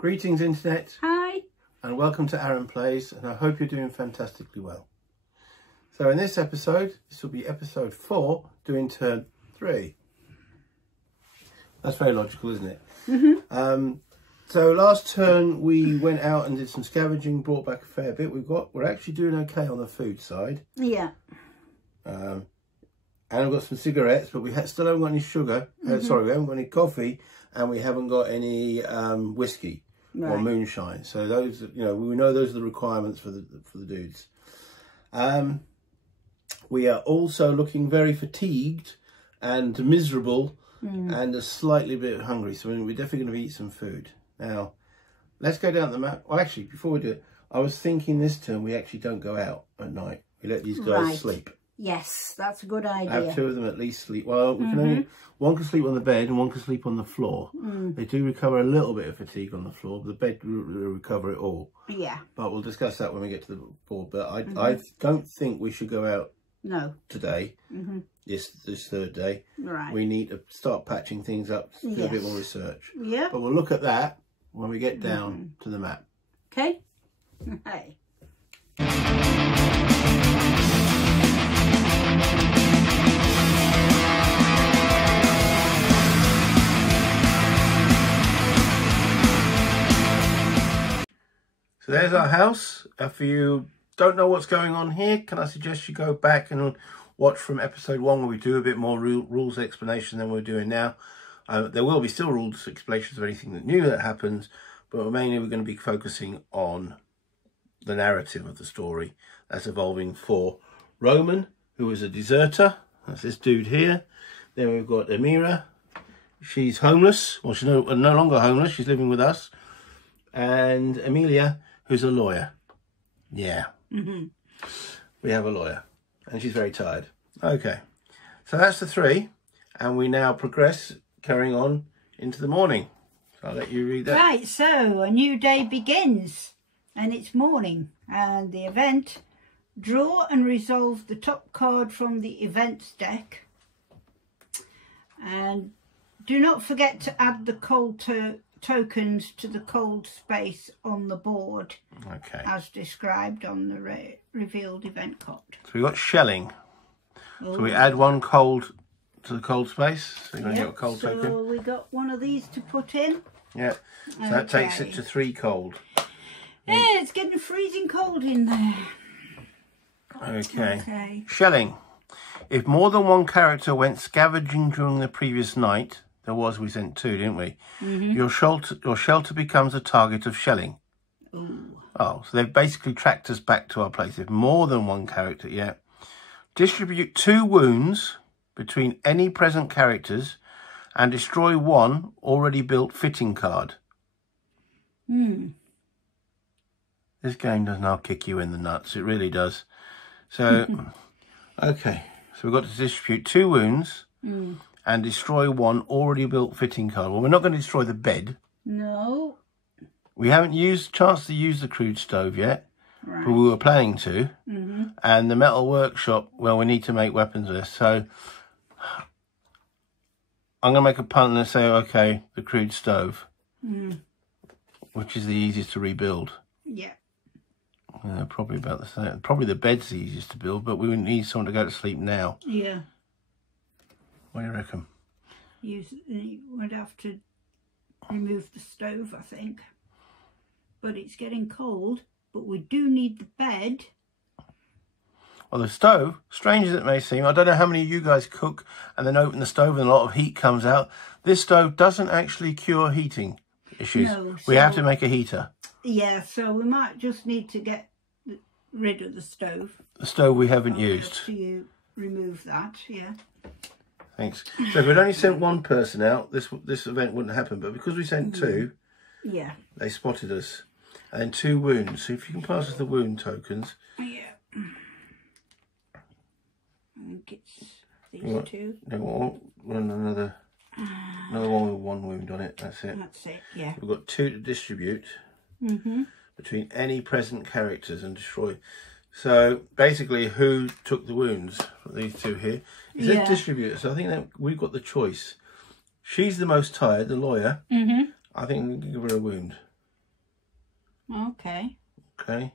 Greetings Internet. Hi. And welcome to Aaron Plays, and I hope you're doing fantastically well. So in this episode, this will be episode 4, doing turn 3. That's very logical, isn't it? Mm-hmm. So last turn we went out and did some scavenging, brought back a fair bit. We're actually doing okay on the food side. Yeah. And I've got some cigarettes, but we still haven't got any sugar. Sorry, we haven't got any coffee, and we haven't got any whiskey or moonshine. So those, we know those are the requirements for the dudes. We are also looking very fatigued and miserable and a slightly bit hungry. So we're definitely going to eat some food. Now, let's go down the map. Well, actually, before we do it, I was thinking this turn we actually don't go out at night. We let these guys sleep. Yes, that's a good idea. Have 2 of them at least sleep. Well, we can only, one can sleep on the bed and one can sleep on the floor. They do recover a little bit of fatigue on the floor, but the bed will recover it all. Yeah. But we'll discuss that when we get to the board. But I don't think we should go out today, this third day. Right. We need to start patching things up, do a bit more research. Yeah. But we'll look at that when we get down to the map. Okay. Hey. So there's our house. If you don't know what's going on here, can I suggest you go back and watch from episode 1 where we do a bit more rules explanation than we're doing now. There will be still rules explanations of anything new that happens, but mainly we're going to be focusing on the narrative of the story that's evolving for Roman, who was a deserter. That's this dude here. Then we've got Amira. She's homeless. Well, she's no longer homeless. She's living with us. And Amelia, who's a lawyer. Yeah. We have a lawyer. And she's very tired. Okay. So that's the 3. And we now progress, carrying on into the morning. So I'll let you read that. Right, so a new day begins. And it's morning. And the event, draw and resolve the top card from the events deck. And do not forget to add the cold tokens to the cold space on the board, as described on the revealed event card. So we've got shelling. So we add 1 cold to the cold space. So you're going to get a cold token. So we got one of these to put in. Yeah. So that takes it to 3 cold. Yeah, it's getting freezing cold in there. Okay. Shelling. If more than 1 character went scavenging during the previous night, we sent 2, didn't we? Your shelter becomes a target of shelling. Oh, so they've basically tracked us back to our place. If more than 1 character, distribute 2 wounds between any present characters and destroy 1 already built fitting card. This game does not kick you in the nuts. It really does. So, okay. So we've got to distribute 2 wounds and destroy 1 already built fitting card. Well, we're not going to destroy the bed. No. We haven't used chance to use the crude stove yet, but we were planning to. And the metal workshop, well, we need to make weapons with this. So I'm going to make a punt and say, okay, the crude stove, which is the easiest to rebuild. Yeah. Probably about the same. Probably the bed's the easiest to build, but we would need someone to go to sleep now. Yeah. What do you reckon? You would have to remove the stove, I think. But it's getting cold, but we do need the bed. Well, the stove, strange as it may seem, I don't know how many of you guys cook and then open the stove and a lot of heat comes out. This stove doesn't actually cure heating issues. No, we have to make a heater. Yeah, so we might just need to get rid of the stove. The stove we haven't used. So you remove that, Thanks. So if we'd only sent 1 person out, this event wouldn't happen. But because we sent 2, they spotted us. And then 2 wounds. So if you can pass us the wound tokens. Yeah. I think it's these 2. No, another one with 1 wound on it. That's it. That's it, yeah. We've got 2 to distribute between any present characters and destroy. So basically, who took the wounds? These 2 here. Is it distributor? So I think that we've got the choice. She's the most tired, the lawyer. I think we can give her a wound. Okay. Okay.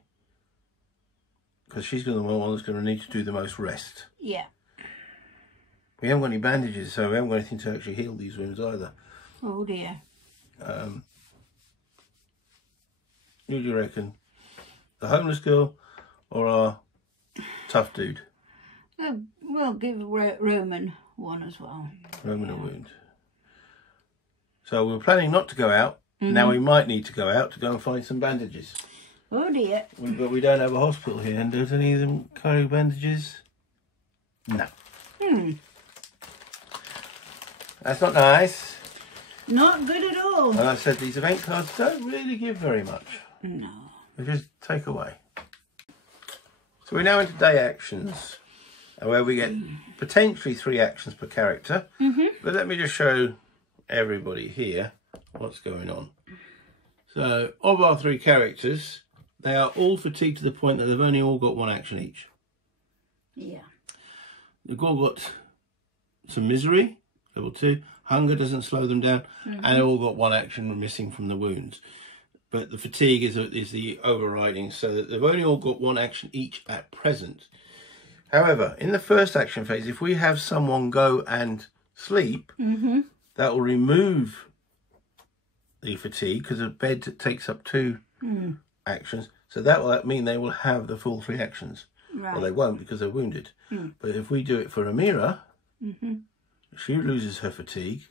Because she's going to be the one that's going to need to do the most rest. Yeah. We haven't got any bandages, so we haven't got anything to actually heal these wounds either. Oh dear. Who do you reckon? The homeless girl or our tough dude? We'll give Roman one as well. Roman a wound. So we were planning not to go out. Now we might need to go out to go and find some bandages. Oh dear. But we don't have a hospital here. And does any of them carry bandages? No. That's not nice. Not good at all. And I said these event cards don't really give very much. No. They just take away. So we're now into day actions, where we get potentially 3 actions per character. But let me just show everybody here what's going on. So of our 3 characters, they are all fatigued to the point that they've only all got 1 action each. Yeah. They've all got some misery, level 2. Hunger doesn't slow them down, and they've all got 1 action missing from the wounds. But the fatigue is the overriding, so that they've only all got 1 action each at present. However, in the first action phase, if we have someone go and sleep, that will remove the fatigue, because a bed takes up 2 actions. So that will mean they will have the full 3 actions. Right. Well, they won't because they're wounded. But if we do it for Amira, she loses her fatigue.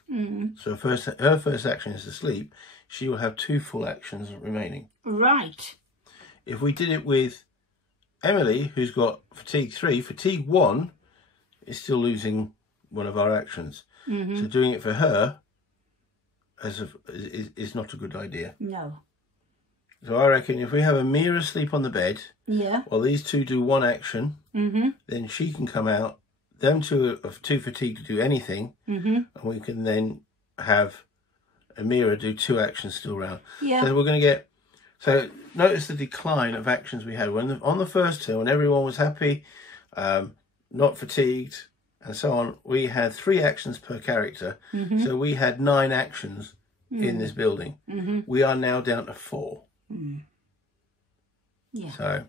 So her first action is to sleep. She will have 2 full actions remaining. Right. If we did it with Emily, who's got fatigue 3, fatigue 1 is still losing 1 of our actions. So doing it for her is not a good idea. No. So I reckon if we have Amira sleep on the bed, while these 2 do 1 action, then she can come out. Them 2 are too fatigued to do anything, and we can then have Amira do 2 actions still round. Yeah. So we're going to get. So notice the decline of actions we had on the first turn, when everyone was happy, not fatigued, and so on. We had 3 actions per character, so we had 9 actions in this building. We are now down to 4. Yeah. So,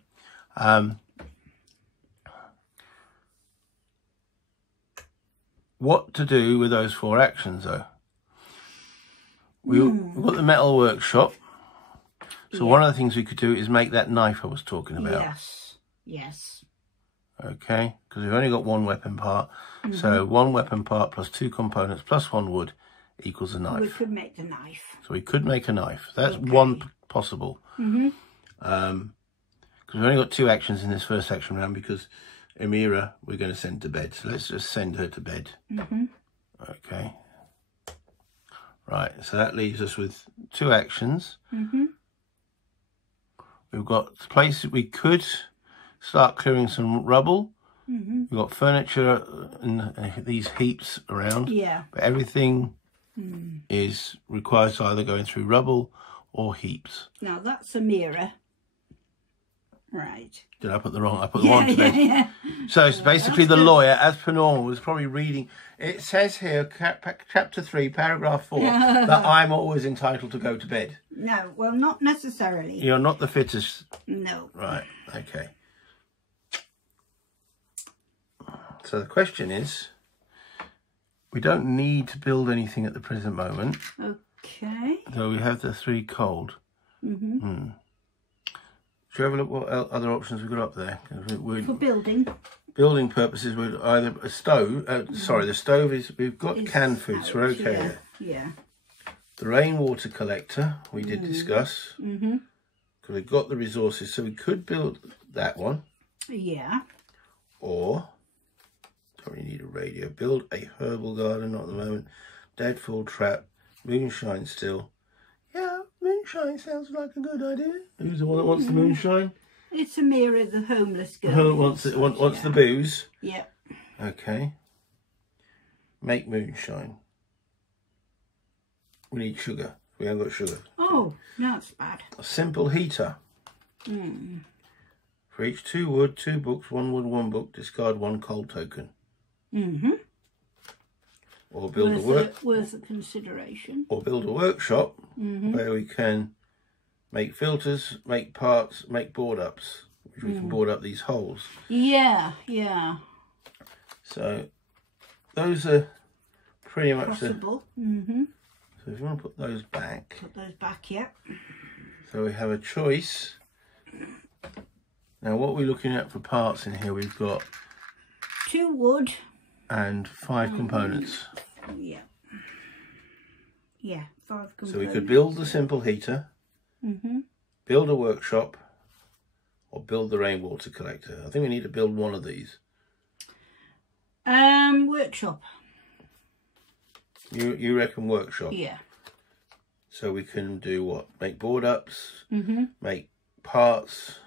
what to do with those 4 actions, though? We've got the metal workshop. So one of the things we could do is make that knife I was talking about. Yes. Yes. Okay, because we've only got 1 weapon part. So 1 weapon part plus 2 components plus 1 wood equals a knife. We could make the knife. So we could make a knife. That's one possible. Because we've only got 2 actions in this first action round, because Amira we're going to send to bed. So let's just send her to bed. Okay. Right, so that leaves us with 2 actions. We've got places we could start clearing some rubble. We've got furniture and these heaps around. Yeah. But everything requires either going through rubble or heaps. Now that's a mirror. Right. Did I put the wrong? I put the one to bed. So it's basically the lawyer, as per normal, was probably reading. It says here, chapter 3, paragraph 4, that I'm always entitled to go to bed. No, well, not necessarily. You're not the fittest. No. Right. Okay. So the question is, we don't need to build anything at the present moment. Okay. Though we have the 3 cold. Should we have a look what other options we've got up there? For building. Building purposes, we'd either a stove. Sorry, the stove is. We've got canned food, so we're okay there. Yeah. The rainwater collector we did discuss. Because we've got the resources, so we could build that one. Yeah. Or don't really need a radio. Build a herbal garden. Not at the moment. Deadfall trap. Moonshine still. Yeah, moonshine sounds like a good idea. Who's the one that wants the moonshine? It's Amira, the homeless girl. Who wants the booze? Yeah. Okay. Make moonshine. We need sugar. We haven't got sugar. Oh, that's bad. A simple heater. For each 2 wood, 2 books, 1 wood, 1 book, discard 1 cold token. Or build worth a consideration. Or build a workshop where we can make filters, make parts, make board ups, which we can board up these holes. Yeah, yeah. So those are pretty much possible. So if you want to put those back. Put those back, yeah. So we have a choice. Now what we're looking at for parts in here, we've got 2 wood. And 5 components. Yeah. Yeah, 5 components. So we could build the simple heater, build a workshop, or build the rainwater collector. I think we need to build one of these. Workshop. You reckon workshop? Yeah. So we can do what? Make board ups, make parts,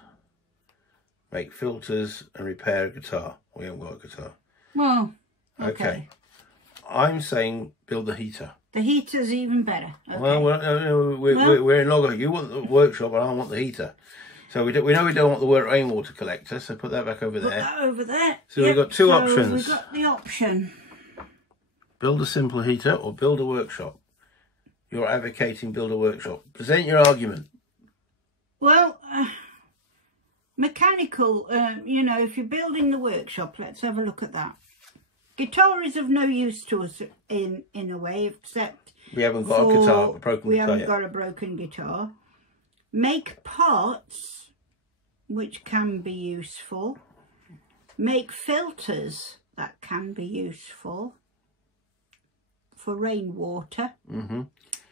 make filters, and repair a guitar. We haven't got a guitar. Well, okay. I'm saying build the heater. The heater's even better. Okay. Well, we're in logger. You want the workshop, and I want the heater. So we know we don't want the rainwater collector. So put that back over there. Put that over there. So we've got 2 options. We've got the option. Build a simple heater or build a workshop. You're advocating build a workshop. Present your argument. Well, mechanical. You know, if you're building the workshop, let's have a look at that. Guitar is of no use to us in a way, except we haven't got a guitar, a broken we guitar. haven't got a broken guitar. Make parts, which can be useful. Make filters that can be useful for rainwater.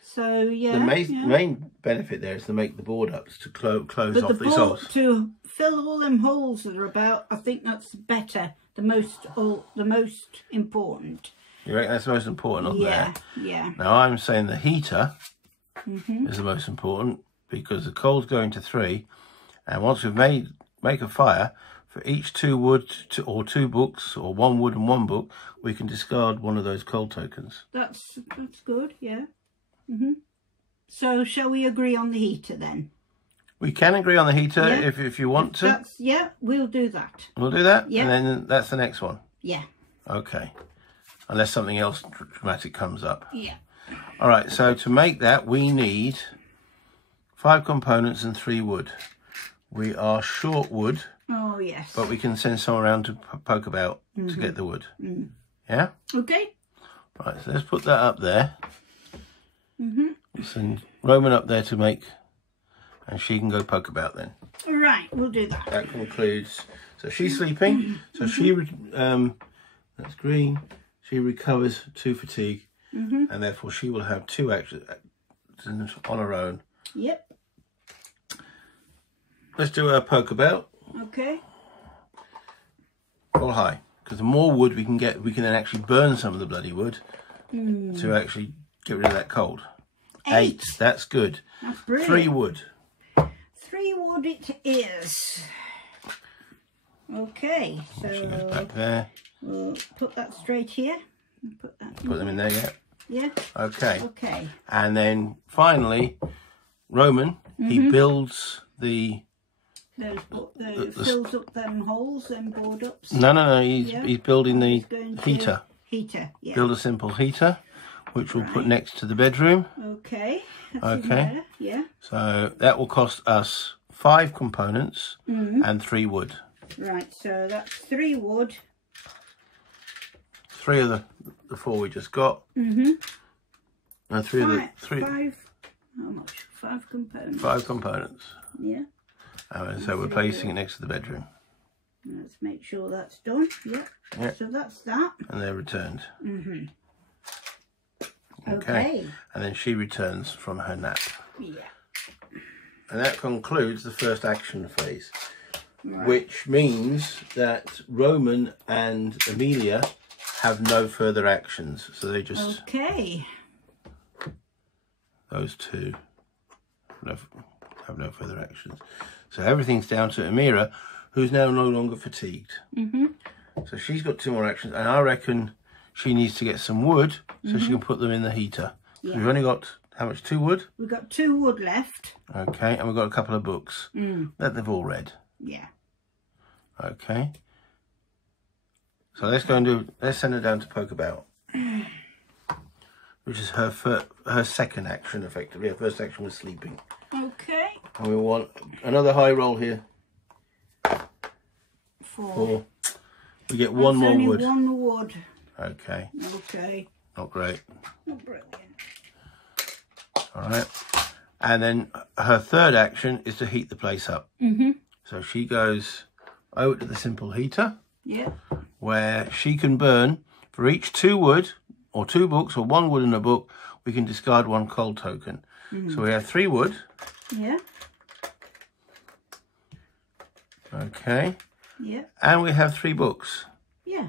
So yeah, the main benefit there is to make the board ups to close off these holes. To fill all them holes that are about. I think that's better. The most important. You reckon that's the most important on there? Yeah. Now I'm saying the heater is the most important because the coal's going to 3, and once we've make a fire, for each 2 wood or 2 books or 1 wood and 1 book, we can discard one of those coal tokens. That's good. Yeah. So shall we agree on the heater then? We can agree on the heater if you want to. Yeah, we'll do that. We'll do that? Yeah. And then that's the next one? Yeah. Okay. Unless something else dramatic comes up. Yeah. All right, so to make that, we need 5 components and 3 wood. We are short wood. Oh, yes. But we can send someone around to poke about to get the wood. Yeah? Okay. Right, so let's put that up there. Send Roman up there to make... And she can go poke about then. Right, we'll do that. That concludes. So she's sleeping. So she, that's green. She recovers 2 fatigue, and therefore she will have 2 actions on her own. Yep. Let's do a poke about. Okay. Roll high, because the more wood we can get, we can then actually burn some of the bloody wood to actually get rid of that cold. 8. That's good. That's brilliant. 3 wood. 3 wood it is. Okay, so She goes back there. We'll put that straight here. Put them in there, yeah. Yeah. Okay. Okay. And then finally, Roman, he builds the... fills up them holes, them board ups. No. He's building the heater. Heater, yeah. Build a simple heater, which we'll put next to the bedroom. Okay. That's okay. Better. Yeah. So that will cost us 5 components and 3 wood. Right. So that's 3 wood. 3 of the 4 we just got. And 3 of the 3. 5. How much? 5 components. 5 components. Yeah. So we're placing it next to the bedroom. Let's make sure that's done. Yeah. So that's that. And they're returned. Okay. And then she returns from her nap. Yeah. And that concludes the first action phase, which means that Roman and Amelia have no further actions. So they just... Okay. Those 2 have no further actions. So everything's down to Amira, who's now no longer fatigued. So she's got 2 more actions, and I reckon she needs to get some wood so she can put them in the heater. So we've only got, how much, 2 wood? We've got 2 wood left. Okay, and we've got a couple of books that they've all read. Yeah. Okay. So let's send her down to poke about. Which is her second action, effectively. Her first action was sleeping. Okay. Okay. And we want another high roll here. 4. We get one more wood. One wood. Okay. Okay. Not great. Not brilliant. All right. And then her third action is to heat the place up. So she goes over to the simple heater. Yeah. Where she can burn, for each 2 wood, or 2 books, or 1 wood in a book, we can discard 1 cold token. So we have 3 wood. Yeah. Okay. Yeah. And we have 3 books. Yeah.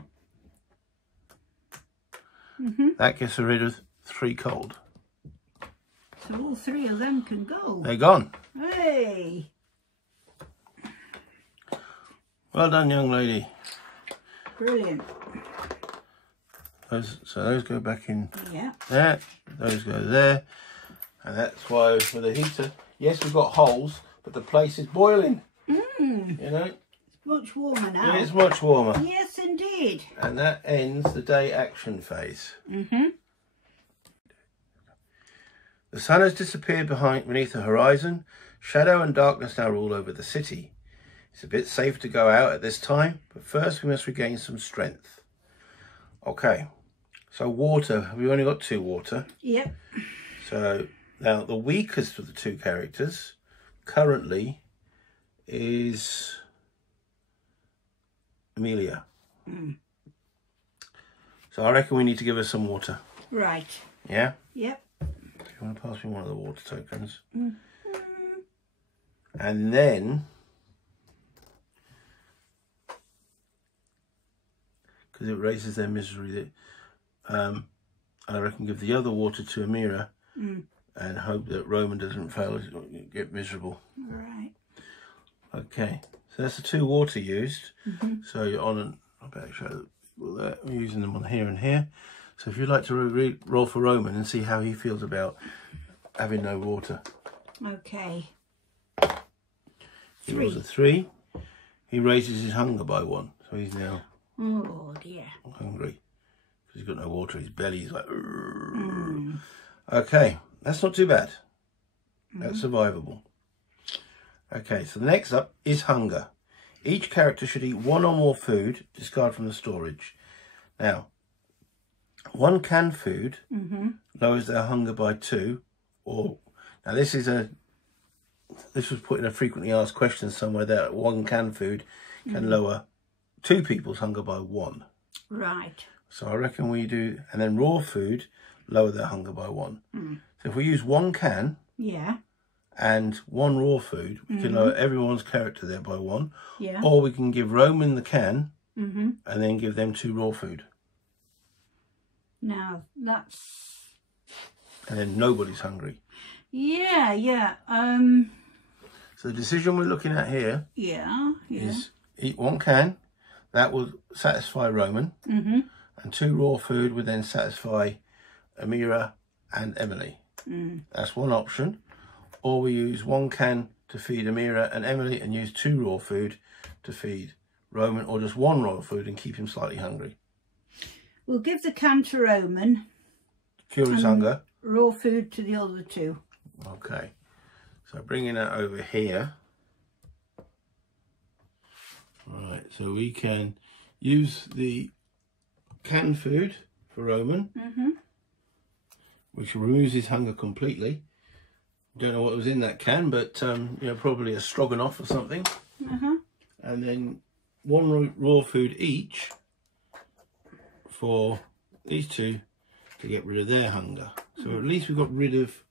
That gets rid of 3 cold. So all 3 of them can go. They're gone. Hey. Well done, young lady. Brilliant. So those go back in there. Those go there. And that's why with the heater, yes, we've got holes, but the place is boiling. You know? It's much warmer now. It is much warmer. Yes, indeed. And that ends the day action phase. The sun has disappeared beneath the horizon. Shadow and darkness now rule over the city. It's a bit safe to go out at this time, but first we must regain some strength. Okay, so water. We've only got 2 water. Yep. So now the weakest of the 2 characters currently is Amelia. So I reckon we need to give her some water. Right. Yeah? Yep. You want to pass me one of the water tokens? And then, because it raises their misery, I reckon give the other water to Amira and hope that Roman doesn't fail and get miserable. Right. Okay, so that's the 2 water used. So you're on and I better show that we're using them on here and here. So if you'd like to roll for Roman and see how he feels about having no water. Okay. He rolls a 3. He raises his hunger by 1. So he's now hungry. Because he's got no water. His belly's like... Okay, that's not too bad. That's survivable. Okay, so the next up is hunger. Each character should eat 1 or more food, discard from the storage. Now, 1 canned food lowers their hunger by 2. Now this was put in a frequently asked question somewhere that 1 canned food can lower 2 people's hunger by 1. Right. So I reckon we do, and then raw food lower their hunger by 1. So if we use 1 can, and 1 raw food, we can lower everyone's character there by 1. Or we can give Roman the can, and then give them 2 raw food. Now that's... And then nobody's hungry. Yeah. So the decision we're looking at here is eat 1 can. That will satisfy Roman. And 2 raw food would then satisfy Amira and Emily. That's one option. Or we use 1 can to feed Amira and Emily and use 2 raw food to feed Roman, or just 1 raw food and keep him slightly hungry. We'll give the can to Roman. Cure his hunger. Raw food to the other 2. Okay. So bringing that over here. Right, so we can use the canned food for Roman, which removes his hunger completely. Don't know what was in that can, but probably a stroganoff or something. And then 1 raw food each for these 2 to get rid of their hunger. So at least we've got rid of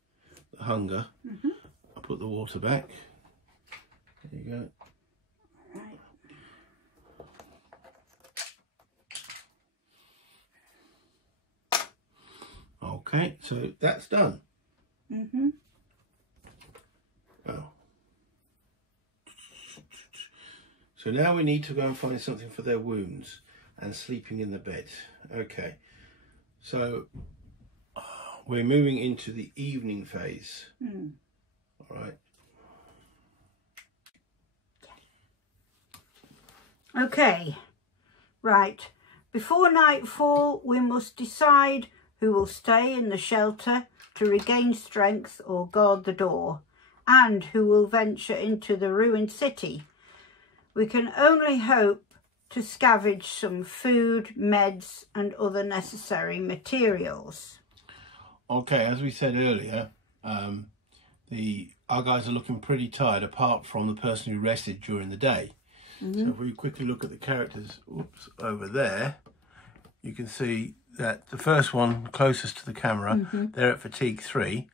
the hunger. I'll put the water back. There you go. Right. Okay, so that's done. So now we need to go and find something for their wounds and sleeping in the bed. Okay, so we're moving into the evening phase. All right. Okay, right. Before nightfall, we must decide who will stay in the shelter to regain strength or guard the door, and who will venture into the ruined city. We can only hope to scavenge some food, meds and other necessary materials. Okay, as we said earlier, our guys are looking pretty tired, apart from the person who rested during the day. So if we quickly look at the characters, over there, you can see that the first one closest to the camera, they're at fatigue 3.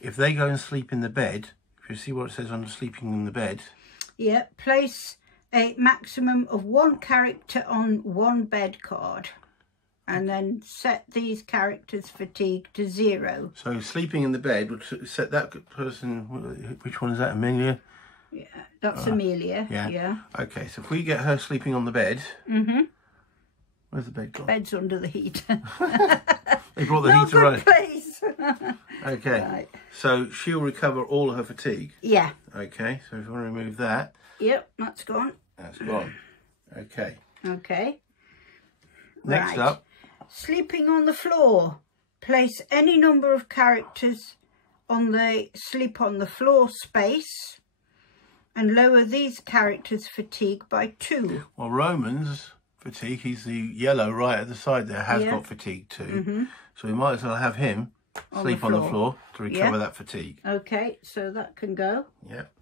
If they go and sleep in the bed, if you see what it says under sleeping in the bed. Yeah, place a maximum of 1 character on 1 bed card. And then set these characters' fatigue to 0. So sleeping in the bed would set that person, which one is that, Amelia? Yeah, that's Amelia. Yeah. Okay, so if we get her sleeping on the bed. Where's the bed gone? Bed's under the heater. They brought the heater running. Place. Okay, right. So she'll recover all of her fatigue. Yeah. Okay, so if you want to remove that. Yep, that's gone. That's gone. Okay. Okay. Next up. Sleeping on the floor. Place any number of characters on the sleep on the floor space and lower these characters' fatigue by 2. Well, Roman's fatigue, he's the yellow right at the side there, has got fatigue too. So we might as well have him sleep on the floor to recover that fatigue. Okay, so that can go. Yep.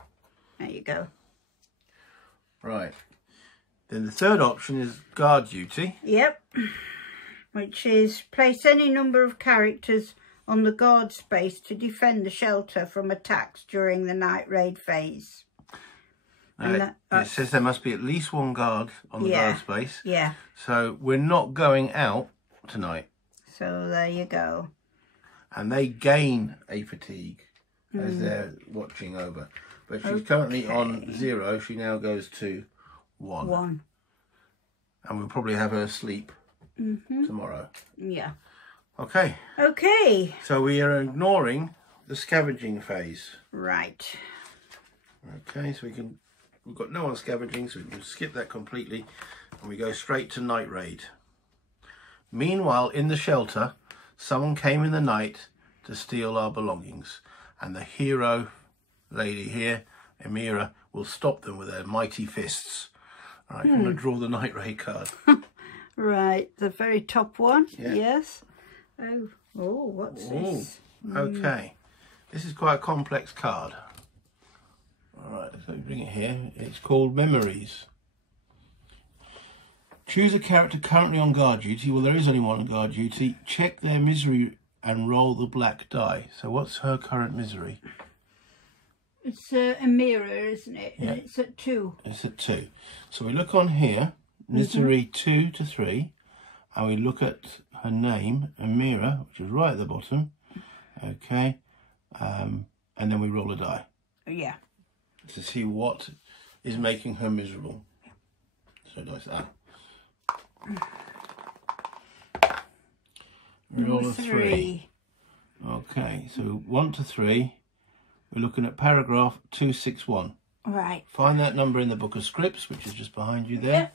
There you go. Right. Then the third option is guard duty. Yep. Which is place any number of characters on the guard space to defend the shelter from attacks during the night raid phase. It says there must be at least 1 guard on the guard space. Yeah. So we're not going out tonight. So there you go. And they gain a fatigue as they're watching over. But she's currently on 0. She now goes to 1. And we'll probably have her sleep tomorrow. Yeah. Okay. Okay. So we are ignoring the scavenging phase. Right. Okay, so we've got no one scavenging, so we can skip that completely. And we go straight to night raid. Meanwhile, in the shelter, someone came in the night to steal our belongings. And the hero lady here, Amira, will stop them with her mighty fists. All right, I'm going to draw the night raid card. Right, the very top one. Yeah. Yes. Oh, what's this? Okay, this is quite a complex card. All right, so bring it here. It's called Memories. Choose a character currently on guard duty. Well, there is only one on guard duty. Check their misery and roll the black die. So what's her current misery? It's a mirror, isn't it? Yeah. And it's at 2. It's at 2. So we look on here, misery 2 to 3, and we look at her name, Amira, which is right at the bottom. Okay, and then we roll a die. Yeah. To see what is making her miserable. So dice that. Roll a 3. Okay, so 1 to 3. We're looking at paragraph 261. Right. Find that number in the book of scripts, which is just behind you there,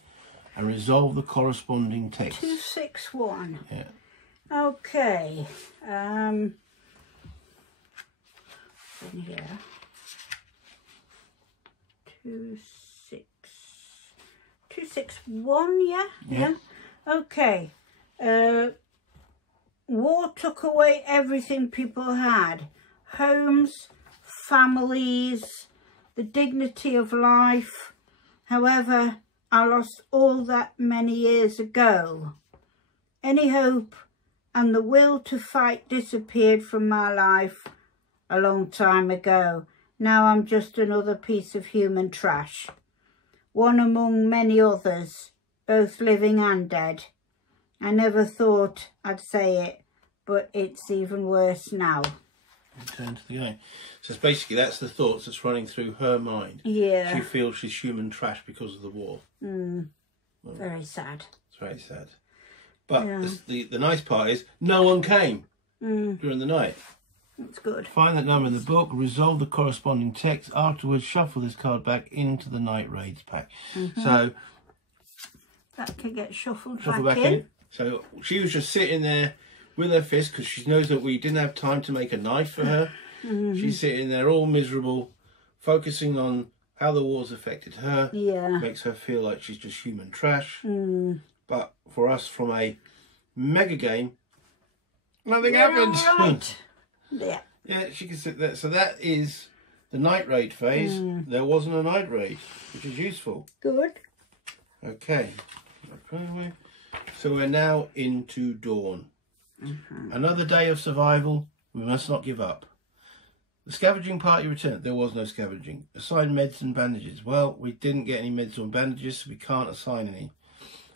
and resolve the corresponding text. 261. Yeah. Okay. In here. 261. Yeah. Okay. War took away everything people had. Homes, families, the dignity of life. However, I lost all that many years ago. Any hope and the will to fight disappeared from my life a long time ago. Now I'm just another piece of human trash. One among many others, both living and dead. I never thought I'd say it, but it's even worse now. Turn to the guy. So it's basically that's the thoughts that's running through her mind. Yeah. She feels she's human trash because of the war. Very sad. It's very sad. But the nice part is no one came during the night. That's good. Find that number in the book, resolve the corresponding text. Afterwards, shuffle this card back into the night raids pack. So that can get shuffled back in. So she was just sitting there with her fist because she knows that we didn't have time to make a knife for her. She's sitting there all miserable focusing on how the war's affected her. Yeah. Makes her feel like she's just human trash. But for us, from a mega game, nothing happened. Right. Yeah. Yeah, she can sit there. So that is the night raid phase. There wasn't a night raid, which is useful. Good. Okay. So we're now into dawn. Another day of survival. We must not give up. The scavenging party returned. There was no scavenging. Assign meds and bandages. Well, we didn't get any meds or bandages, so we can't assign any.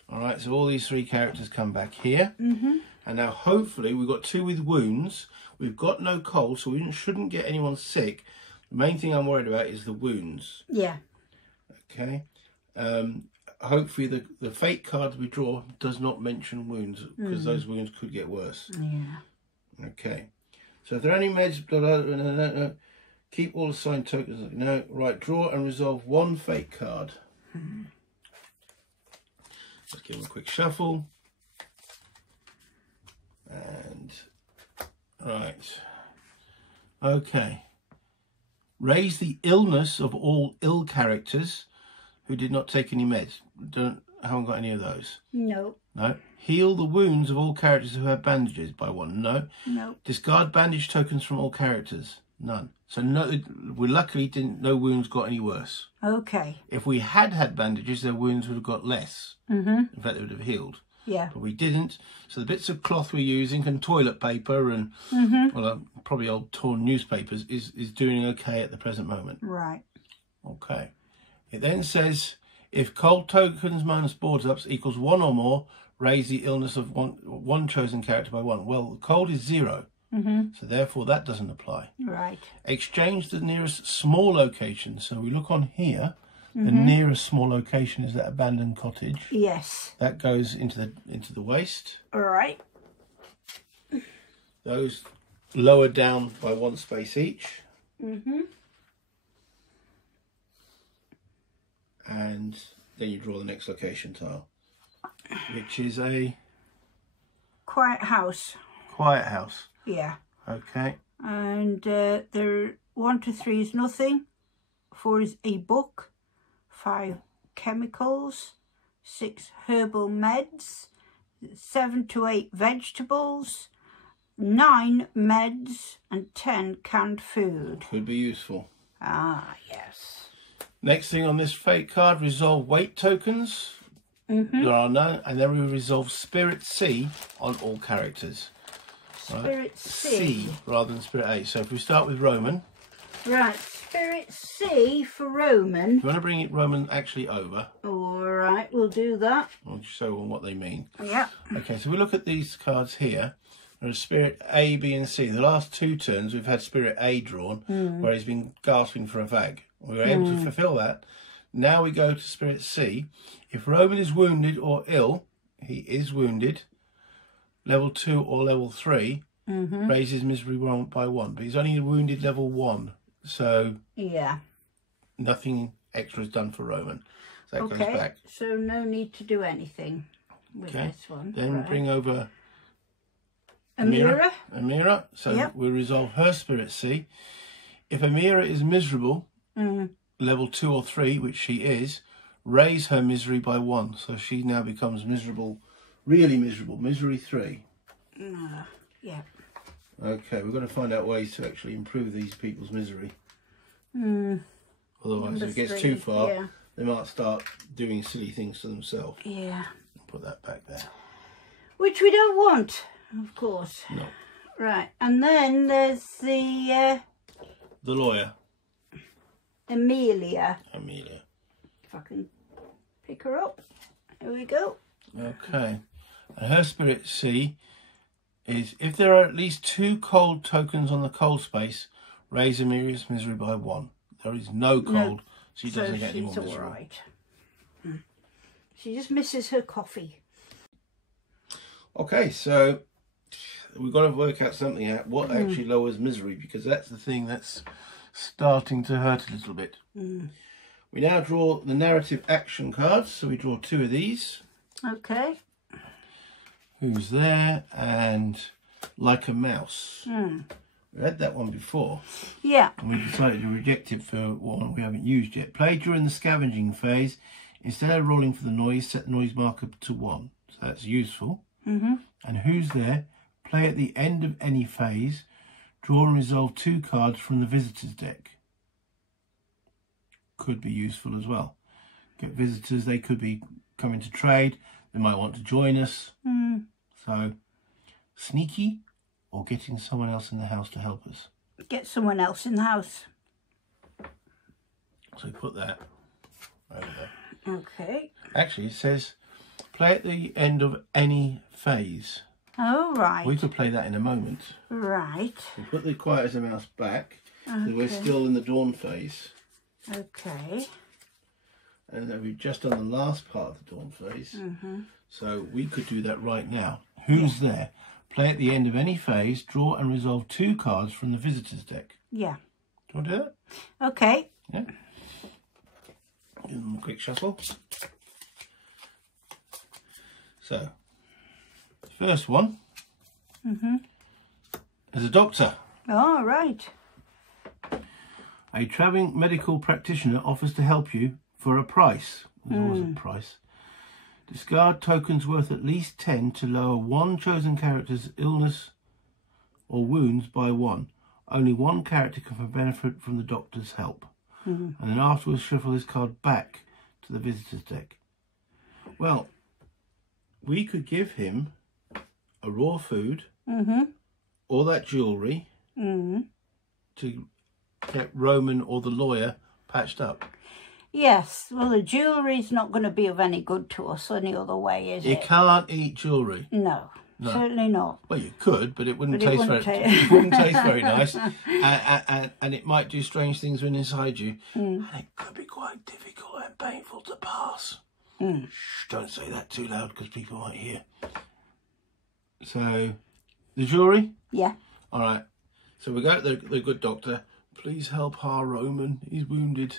All right, so all these 3 characters come back here. And now hopefully we've got 2 with wounds. We've got no cold, so we shouldn't get anyone sick. The main thing I'm worried about is the wounds. Yeah. Okay. Hopefully the fate card we draw does not mention wounds, because those wounds could get worse. Yeah. Okay. So if there are any meds, keep all assigned tokens. No. Right, draw and resolve 1 fate card. Let's give them a quick shuffle. And right. Okay. Raise the illness of all ill characters who did not take any meds. Haven't got any of those. No. No. Heal the wounds of all characters who have bandages by 1. No. No. Discard bandage tokens from all characters. None. So no. We luckily didn't. No wounds got any worse. Okay. If we had bandages, their wounds would have got less. In fact, they would have healed. Yeah. But we didn't. So the bits of cloth we're using and toilet paper and well, probably old torn newspapers is doing okay at the present moment. Right. Okay. It then says, if cold tokens minus boards ups equals 1 or more, raise the illness of one chosen character by 1. Well, cold is 0. So therefore that doesn't apply. Right. Exchange the nearest small location. So we look on here. The nearest small location is that abandoned cottage. Yes. That goes into the waste. All right. Those lower down by 1 space each. And then you draw the next location tile, which is a quiet house. Quiet house. Yeah. Okay. And there 1 to 3 is nothing. 4 is a book. 5 chemicals. 6 herbal meds. 7 to 8 vegetables. 9 meds and 10 canned food. Could be useful. Ah, yes. Next thing on this fate card, resolve weight tokens. There are none, and then we resolve Spirit C on all characters. Spirit C. C rather than Spirit A. So if we start with Roman. Right, Spirit C for Roman. You want to bring it Roman actually over. All right, we'll do that. I'll show them what they mean. Yeah. Okay, so we look at these cards here. There's Spirit A, B and C. The last 2 turns we've had Spirit A drawn, where he's been gasping for a vag. We were able to fulfill that. Now we go to Spirit C. If Roman is wounded or ill, he is wounded, level 2 or level 3, raises misery by 1. But he's only wounded level 1, so yeah, nothing extra is done for Roman. So that goes back. So no need to do anything with this one. Then bring over Amira. Amira. So we'll resolve her Spirit C. If Amira is miserable, level 2 or 3, which she is, raise her misery by 1. So she now becomes miserable, really miserable, misery 3. Yeah. Okay, we're going to find out ways to actually improve these people's misery. Otherwise, if it gets too far, they might start doing silly things to themselves. Yeah. Put that back there. Which we don't want, of course. No. Right, and then there's the lawyer. Amelia. Amelia. If I can pick her up. Here we go. Okay. And her Spirit C is, if there are at least 2 cold tokens on the cold space, raise Amelia's misery by 1. There is no cold, so she doesn't get any more misery. All right. She just misses her coffee. Okay, so we've got to work out something out what actually lowers misery, because that's the thing that's starting to hurt a little bit. We now draw the narrative action cards, so we draw 2 of these. Okay. Who's there? And like a mouse. We had that one before. Yeah. And we decided to reject it for one we haven't used yet. Play during the scavenging phase. Instead of rolling for the noise, set the noise marker to 1. So that's useful. Mm-hmm. And who's there? Play at the end of any phase. Draw and resolve 2 cards from the visitors deck. Could be useful as well. Get visitors, they could be coming to trade. They might want to join us. Mm. So, sneaky or getting someone else in the house to help us. Get someone else in the house. So put that over there. Okay. Actually, it says play at the end of any phase. Oh, right. We could play that in a moment. Right. We'll put the Quiet as a Mouse back. Okay. So we're still in the dawn phase. Okay. And then we've just done the last part of the dawn phase. Mm-hmm. So we could do that right now. Who's there? Play at the end of any phase, draw and resolve 2 cards from the visitors deck. Yeah. Do you want to do that? Okay. Yeah. Give them a quick shuffle. So, first one is a doctor. All right. A travelling medical practitioner offers to help you for a price. There's always a price. Discard tokens worth at least 10 to lower one chosen character's illness or wounds by 1. Only one character can benefit from the doctor's help. And then afterwards shuffle this card back to the visitor's deck. Well, we could give him a raw food or that jewellery to get Roman or the lawyer patched up. Yes, well, the jewellery's not going to be of any good to us any other way, is it? You can't eat jewellery. No, certainly not. Well, you could, but it wouldn't But it taste wouldn't very. It wouldn't taste very nice, and it might do strange things when inside you, and it could be quite difficult and painful to pass. Shh, don't say that too loud because people might hear. So, the jewellery. Yeah. All right. So we go to the good doctor. Please help our Roman. He's wounded.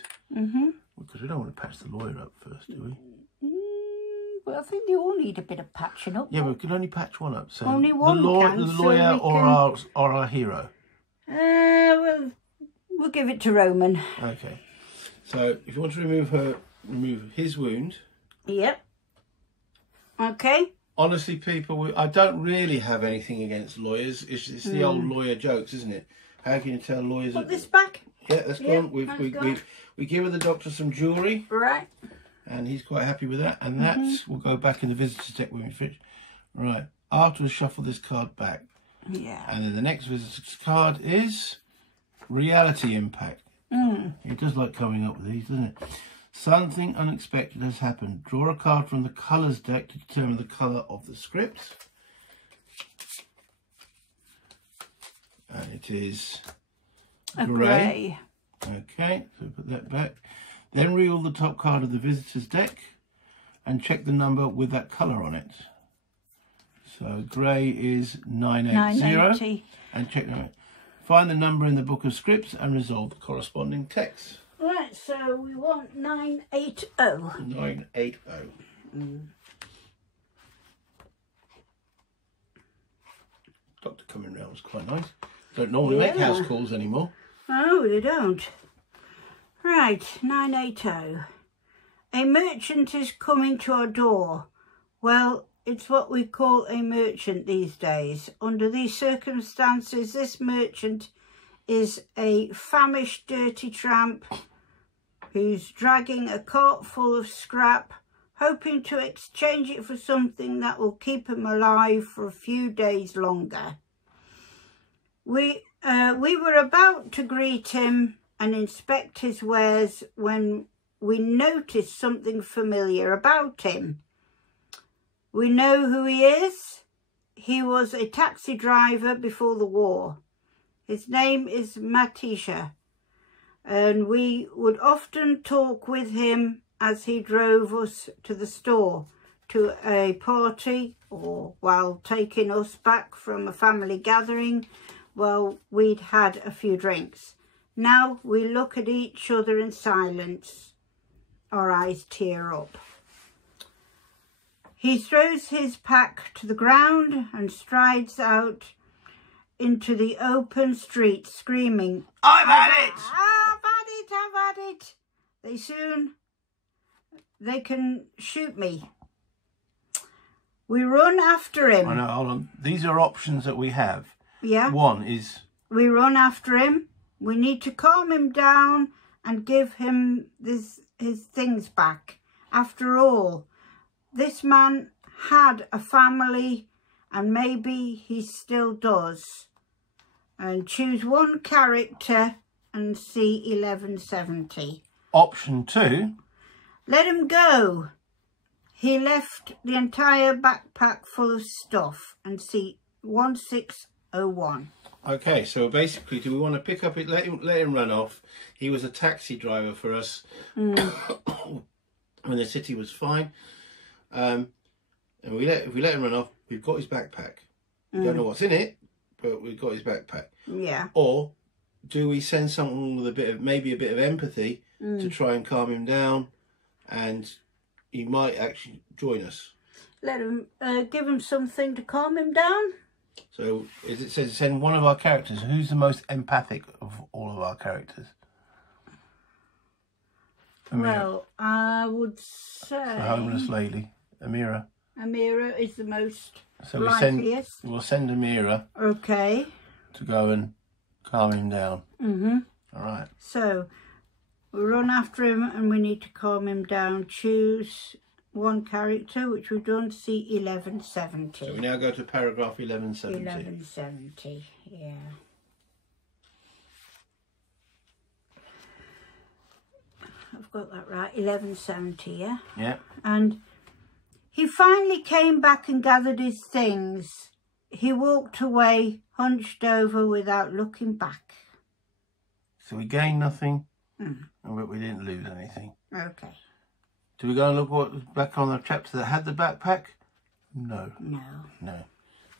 Because we don't want to patch the lawyer up first, do we? Well, I think they all need a bit of patching up. Yeah, but we can only patch one up. So Only one can, the so lawyer we or can... our hero. Well, we'll give it to Roman. Okay. So if you want to remove his wound. Yep. Okay. Honestly, people, I don't really have anything against lawyers. It's the old lawyer jokes, isn't it? How can you tell lawyers? Put this back. Yeah, that's gone. We give the doctor some jewellery. Right. And he's quite happy with that. And that's will go back in the visitor's deck when we finish. Right. Afterwards, shuffle this card back. Yeah. And then the next visitor's card is Reality Impact. He does like coming up with these, doesn't it? Something unexpected has happened. Draw a card from the colours deck to determine the colour of the script. And it is grey. Okay, so put that back. Then reel the top card of the visitor's deck and check the number with that colour on it. So grey is 980. 980. And check them out. Find the number in the book of scripts and resolve the corresponding text. Right, so we want 980. 980. Doctor coming round was quite nice. Don't normally make house calls anymore. Oh, they don't. Right, 980. A merchant is coming to our door. Well, it's what we call a merchant these days. Under these circumstances, this merchant is a famished, dirty tramp who's dragging a cart full of scrap, hoping to exchange it for something that will keep him alive for a few days longer. We were about to greet him and inspect his wares when we noticed something familiar about him. We know who he is. He was a taxi driver before the war. His name is Matisha, and we would often talk with him as he drove us to the store, to a party, or while taking us back from a family gathering. Well, we'd had a few drinks. Now we look at each other in silence. Our eyes tear up. He throws his pack to the ground and strides out into the open street screaming, I've had it! I've had it. They can shoot me. We run after him. I know, hold on. These are options that we have. Yeah. One is... We run after him. We need to calm him down and give him his things back. After all, this man had a family and maybe he still does. And choose one character and see 1170. Option 2. Let him go. He left the entire backpack full of stuff and see 1601. Okay, so basically, do we want to pick up it, let him run off? He was a taxi driver for us when the city was fine. And if we let him run off, we've got his backpack. We don't know what's in it, but we've got his backpack. Yeah. Or do we send someone with maybe a bit of empathy to try and calm him down, and he might actually join us? Let him give him something to calm him down. So as it says, send one of our characters. Who's the most empathic of all of our characters? Amira. Well, I would say the homeless lady, Amira. Amira is the most So liveliest. we'll send Amira. Okay. To go and calm him down. All right. So we run after him and we need to calm him down. Choose one character, which we've done, see 1170. So we now go to paragraph 1170. 1170, yeah. I've got that right, 1170, yeah? Yeah. And he finally came back and gathered his things. He walked away, hunched over without looking back. So we gained nothing, but we didn't lose anything. Okay. Do we go and look what was back on the chapter that had the backpack? No. No. No.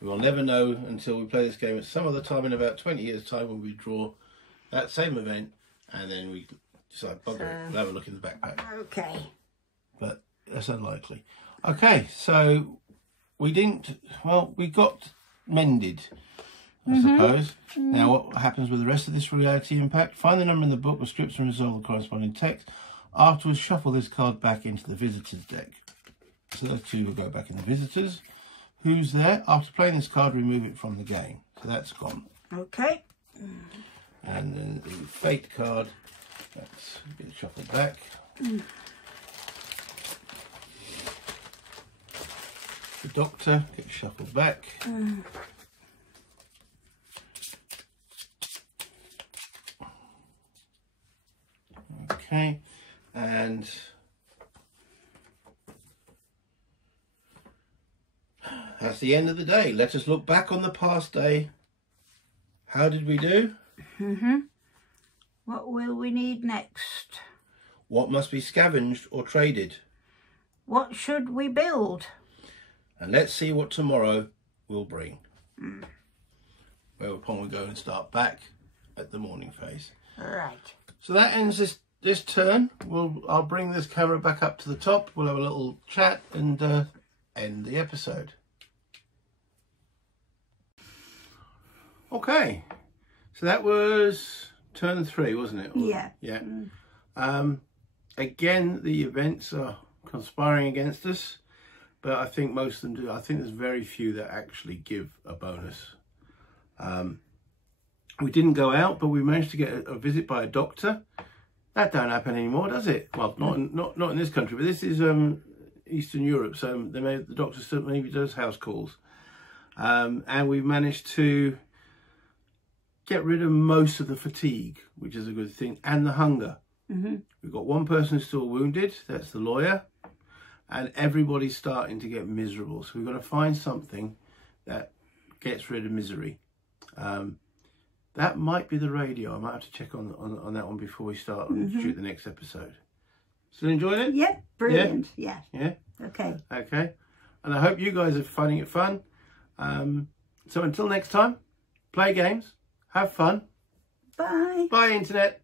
We will never know until we play this game at some other time in about 20 years' time, when we draw that same event and then we decide, bugger it, we'll have a look in the backpack. Okay. But that's unlikely. Okay, so we didn't, well, we got mended, I suppose. Now what happens with the rest of this reality impact? Find the number in the book with scripts and resolve the corresponding text. Afterwards, shuffle this card back into the visitors deck. So those two will go back in the visitors. Who's there? After playing this card, remove it from the game. So that's gone. Okay. And then the fate card, that's get shuffled back. The doctor gets shuffled back. Okay, and that's the end of the day. Let us look back on the past day. How did we do? What will we need next? What must be scavenged or traded? What should we build? And let's see what tomorrow will bring. Whereupon we go and start back at the morning phase. Right. So that ends this turn. I'll bring this camera back up to the top. We'll have a little chat and end the episode. Okay, so that was turn 3, wasn't it? Yeah. Yeah. Again, the events are conspiring against us, but I think most of them do. I think there's very few that actually give a bonus. We didn't go out, but we managed to get a visit by a doctor. That don't happen anymore, does it? Well, not in this country, but this is Eastern Europe, so the doctor still maybe does house calls. And we've managed to get rid of most of the fatigue, which is a good thing, and the hunger. We've got one person who's still wounded, that's the lawyer, and everybody's starting to get miserable. So we've got to find something that gets rid of misery. That might be the radio. I might have to check on that one before we start and shoot the next episode. Still enjoying it? Yeah, brilliant. Yeah. Yeah? Okay. Okay. And I hope you guys are finding it fun. So until next time, play games, have fun. Bye. Bye, Internet.